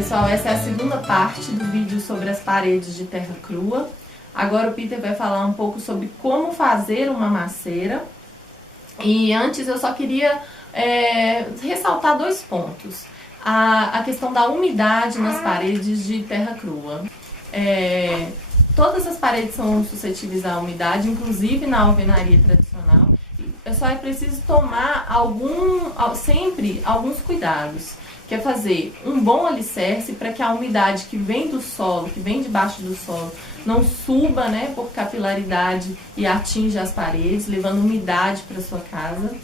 Pessoal, essa é a segunda parte do vídeo sobre as paredes de terra crua. Agora o Peter vai falar um pouco sobre como fazer uma maceira. E antes eu só queria ressaltar dois pontos. A questão da umidade nas paredes de terra crua. Todas as paredes são suscetíveis à umidade, inclusive na alvenaria tradicional. Só é preciso tomar sempre alguns cuidados, que é fazer um bom alicerce para que a umidade que vem do solo, que vem debaixo do solo, não suba, né, por capilaridade e atinja as paredes, levando umidade para sua casa.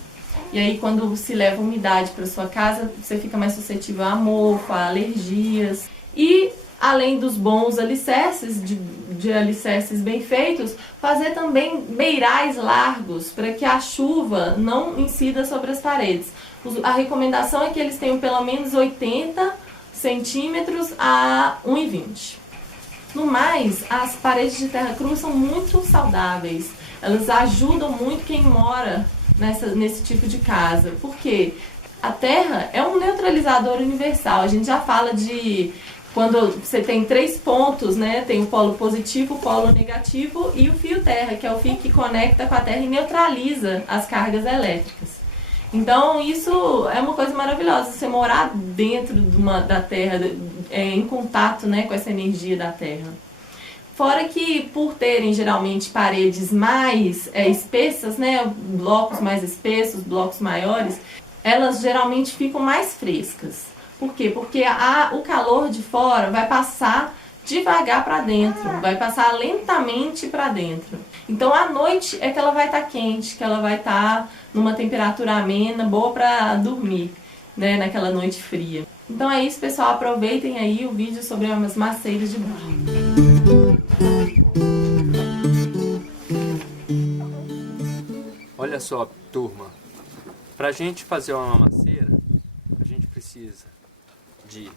E aí, quando se leva umidade para sua casa, você fica mais suscetível a mofo, a alergias. E além dos bons alicerces, de alicerces bem feitos, fazer também beirais largos para que a chuva não incida sobre as paredes. A recomendação é que eles tenham pelo menos 80 centímetros a 1,20. No mais, as paredes de terra crua são muito saudáveis. Elas ajudam muito quem mora nesse tipo de casa. Porque a terra é um neutralizador universal. A gente já fala de quando você tem 3 pontos, né? Tem o polo positivo, o polo negativo e o fio terra, que é o fio que conecta com a terra e neutraliza as cargas elétricas. Então isso é uma coisa maravilhosa, você morar dentro da terra, em contato, né, com essa energia da terra. Fora que por terem geralmente paredes mais espessas, né, blocos mais espessos, blocos maiores, elas geralmente ficam mais frescas. Por quê? Porque o calor de fora vai passar devagar para dentro, vai passar lentamente para dentro. Então à noite é que ela vai estar quente, que ela vai estar numa temperatura amena, boa para dormir, né, naquela noite fria. Então é isso, pessoal, aproveitem aí o vídeo sobre as maceiras de barro. Olha só, turma, para a gente fazer uma maceira, a gente precisa de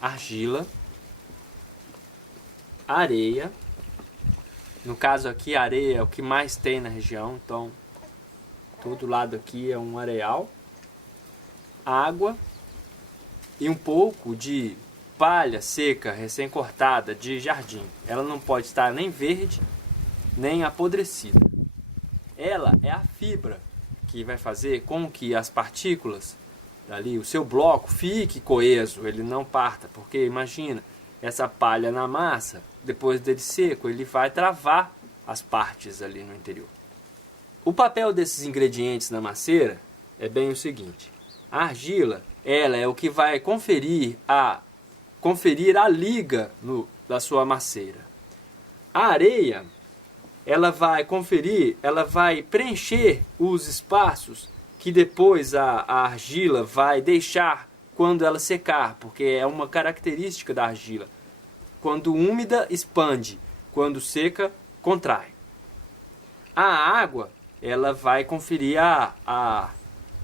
argila, areia. No caso aqui, areia é o que mais tem na região, então todo lado aqui é um areal, água e um pouco de palha seca, recém-cortada de jardim. Ela não pode estar nem verde, nem apodrecida. Ela é a fibra que vai fazer com que as partículas dali, o seu bloco, fique coeso, ele não parta, porque imagina, essa palha na massa, depois dele seco, ele vai travar as partes ali no interior. O papel desses ingredientes na maceira é bem o seguinte: a argila, ela é o que vai conferir a liga da sua maceira. A areia, ela vai preencher os espaços que depois a argila vai deixar quando ela secar, porque é uma característica da argila. Quando úmida, expande, quando seca, contrai. A água, ela vai conferir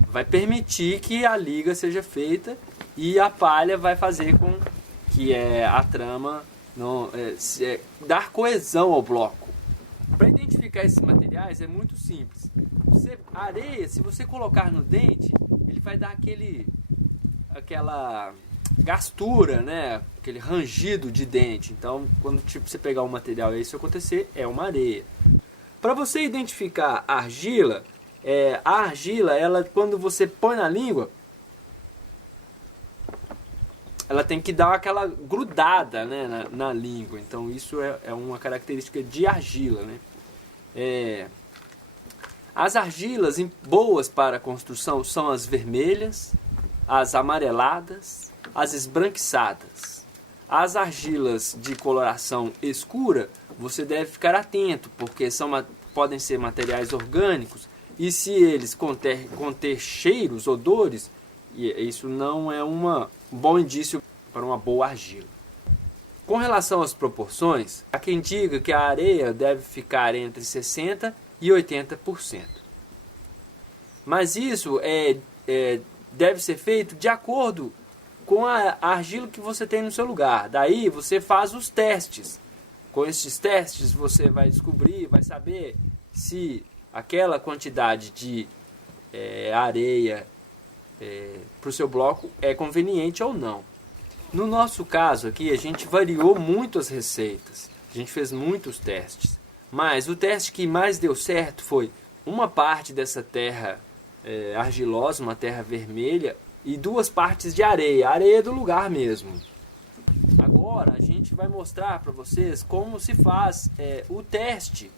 vai permitir que a liga seja feita, e a palha vai fazer com que a trama dar coesão ao bloco. Para identificar esses materiais é muito simples. A areia, se você colocar no dente, ele vai dar aquela gastura, né? Aquele rangido de dente. Então, quando você pegar um material e isso acontecer, é uma areia. Para você identificar a argila, ela, quando você põe na língua, ela tem que dar aquela grudada, né, na língua. Então isso é uma característica de argila, né? As argilas boas para a construção são as vermelhas, as amareladas, as esbranquiçadas. As argilas de coloração escura, você deve ficar atento, porque podem ser materiais orgânicos, e se eles conter cheiros, odores, isso não é um bom indício para uma boa argila. Com relação às proporções, há quem diga que a areia deve ficar entre 60% e 80%. Mas isso deve ser feito de acordo com a argila que você tem no seu lugar. Daí você faz os testes. Com esses testes você vai descobrir, vai saber se aquela quantidade de areia para o seu bloco é conveniente ou não. No nosso caso aqui, a gente variou muito as receitas, a gente fez muitos testes, mas o teste que mais deu certo foi uma parte dessa terra argilosa, uma terra vermelha, e 2 partes de areia, areia do lugar mesmo. Agora a gente vai mostrar para vocês como se faz o teste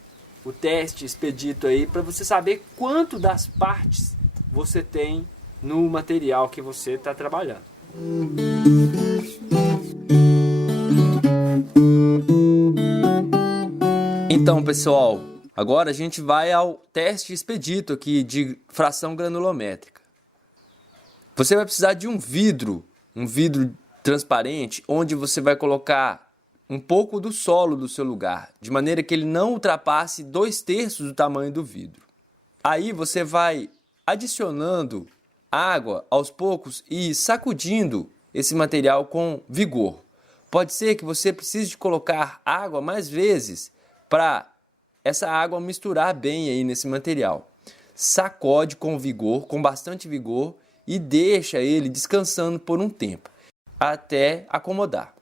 expedito aí, para você saber quanto das partes você tem no material que você está trabalhando. Então, pessoal, agora a gente vai ao teste expedito aqui de fração granulométrica. Você vai precisar de um vidro transparente, onde você vai colocar um pouco do solo do seu lugar, de maneira que ele não ultrapasse 2/3 do tamanho do vidro. Aí você vai adicionando água aos poucos e sacudindo esse material com vigor. Pode ser que você precise de colocar água mais vezes para essa água misturar bem aí nesse material. Sacode com vigor, com bastante vigor, e deixa ele descansando por um tempo, até acomodar.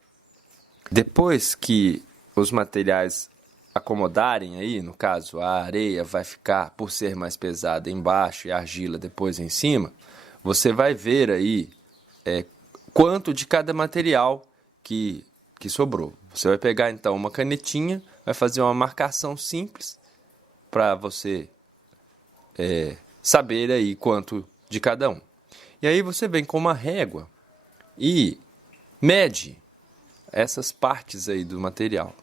Depois que os materiais acomodarem aí, no caso a areia vai ficar, por ser mais pesada, embaixo e a argila depois em cima, você vai ver aí quanto de cada material que sobrou. Você vai pegar então uma canetinha, vai fazer uma marcação simples para você saber aí quanto de cada um. E aí você vem com uma régua e mede essas partes aí do material.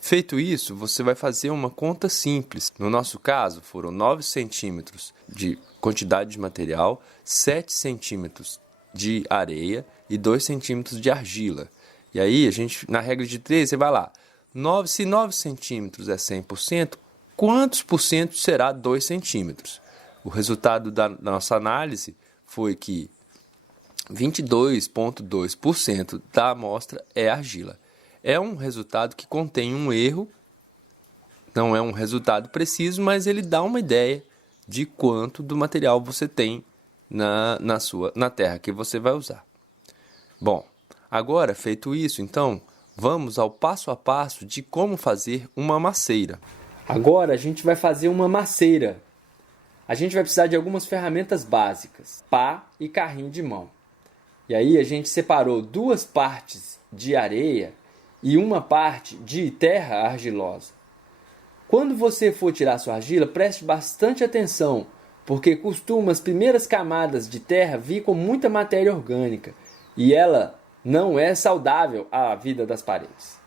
Feito isso, você vai fazer uma conta simples. No nosso caso, foram 9 centímetros de quantidade de material, 7 centímetros de areia e 2 centímetros de argila. E aí, a gente, na regra de 3, você vai lá. Se 9 centímetros é 100%, quantos por cento será 2 centímetros? O resultado da nossa análise foi que 22,2% da amostra é argila. É um resultado que contém um erro, não é um resultado preciso, mas ele dá uma ideia de quanto do material você tem na terra que você vai usar. Bom, agora feito isso, então, vamos ao passo a passo de como fazer uma macieira. Agora a gente vai fazer uma macieira. A gente vai precisar de algumas ferramentas básicas, pá e carrinho de mão. E aí a gente separou 2 partes de areia e uma parte de terra argilosa. Quando você for tirar sua argila, preste bastante atenção, porque costuma as primeiras camadas de terra vir com muita matéria orgânica e ela não é saudável à vida das paredes.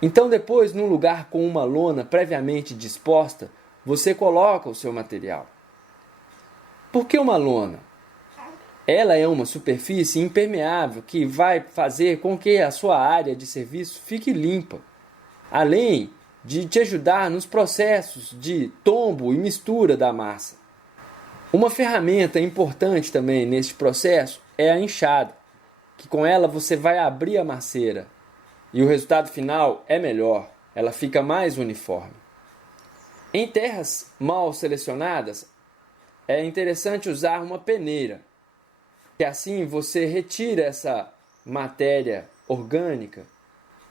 Então depois, num lugar com uma lona previamente disposta, você coloca o seu material. Por que uma lona? Ela é uma superfície impermeável que vai fazer com que a sua área de serviço fique limpa, além de te ajudar nos processos de tombo e mistura da massa. Uma ferramenta importante também neste processo é a enxada, que com ela você vai abrir a macieira e o resultado final é melhor, ela fica mais uniforme. Em terras mal selecionadas, é interessante usar uma peneira, que assim você retira essa matéria orgânica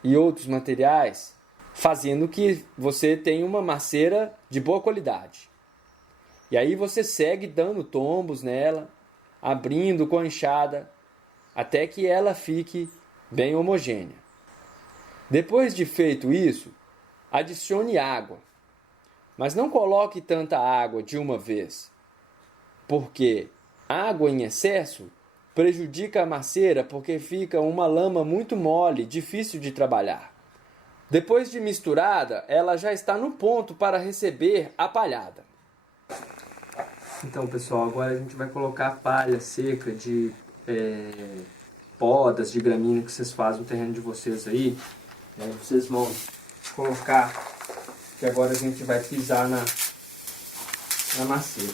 e outros materiais, fazendo que você tenha uma macieira de boa qualidade. E aí você segue dando tombos nela, abrindo com a enxada, até que ela fique bem homogênea. Depois de feito isso, adicione água. Mas não coloque tanta água de uma vez, porque água em excesso prejudica a macieira porque fica uma lama muito mole, difícil de trabalhar. Depois de misturada, ela já está no ponto para receber a palhada. Então, pessoal, agora a gente vai colocar a palha seca de podas de gramínea que vocês fazem no terreno de vocês aí. Vocês vão colocar, que agora a gente vai pisar na macieira.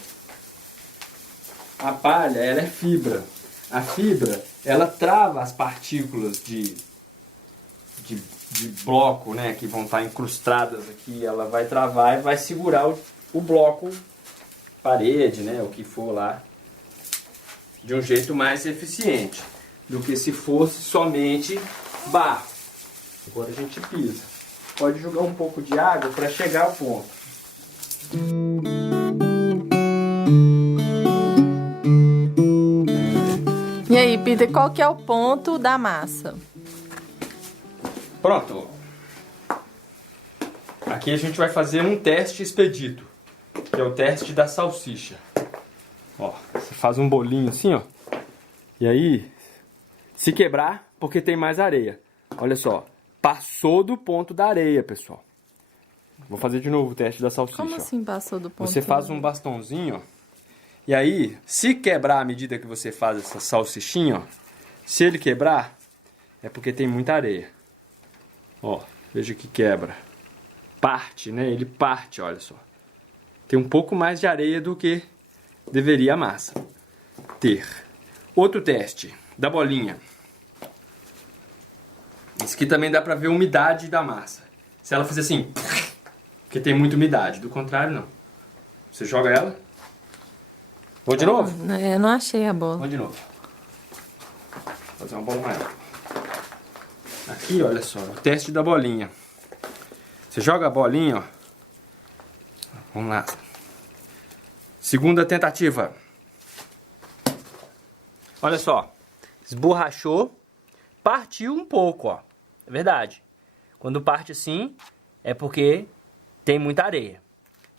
A palha, ela é fibra. A fibra, ela trava as partículas de bloco, né, que vão estar incrustadas aqui. Ela vai travar e vai segurar o bloco, parede, né, o que for lá, de um jeito mais eficiente. do que se fosse somente barro. Agora a gente pisa. Pode jogar um pouco de água para chegar ao ponto. E aí, Peter, qual que é o ponto da massa? Pronto. Aqui a gente vai fazer um teste expedito, que é o teste da salsicha. Ó, você faz um bolinho assim, ó. E aí, se quebrar, porque tem mais areia. Olha só, passou do ponto da areia, pessoal. Vou fazer de novo o teste da salsicha. Como assim passou do ponto? Você faz um bastãozinho, ó. E aí, se quebrar à medida que você faz essa salsichinha, ó. Se ele quebrar, é porque tem muita areia. Ó, veja que quebra. Parte, né? Ele parte, olha só. Tem um pouco mais de areia do que deveria a massa ter. Outro teste da bolinha. Isso aqui também dá pra ver a umidade da massa. Se ela fizer assim, porque tem muita umidade. Do contrário, não. Você joga ela. Vou de novo? Eu não achei a bola. Vou de novo. Vou fazer uma bola maior. Aqui, olha só, o teste da bolinha. Você joga a bolinha, ó. Vamos lá. Segunda tentativa. Olha só. Esborrachou. Partiu um pouco, ó. É verdade. Quando parte assim, é porque tem muita areia.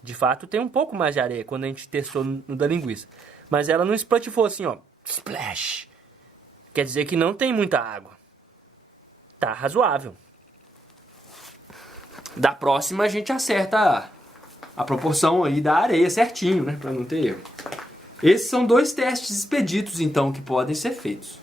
De fato, tem um pouco mais de areia quando a gente testou no da linguiça. Mas ela não espatifou assim, ó. Splash. Quer dizer que não tem muita água. Tá razoável. Da próxima a gente acerta a proporção aí da areia certinho, né? Pra não ter erro. Esses são 2 testes expeditos, então, que podem ser feitos.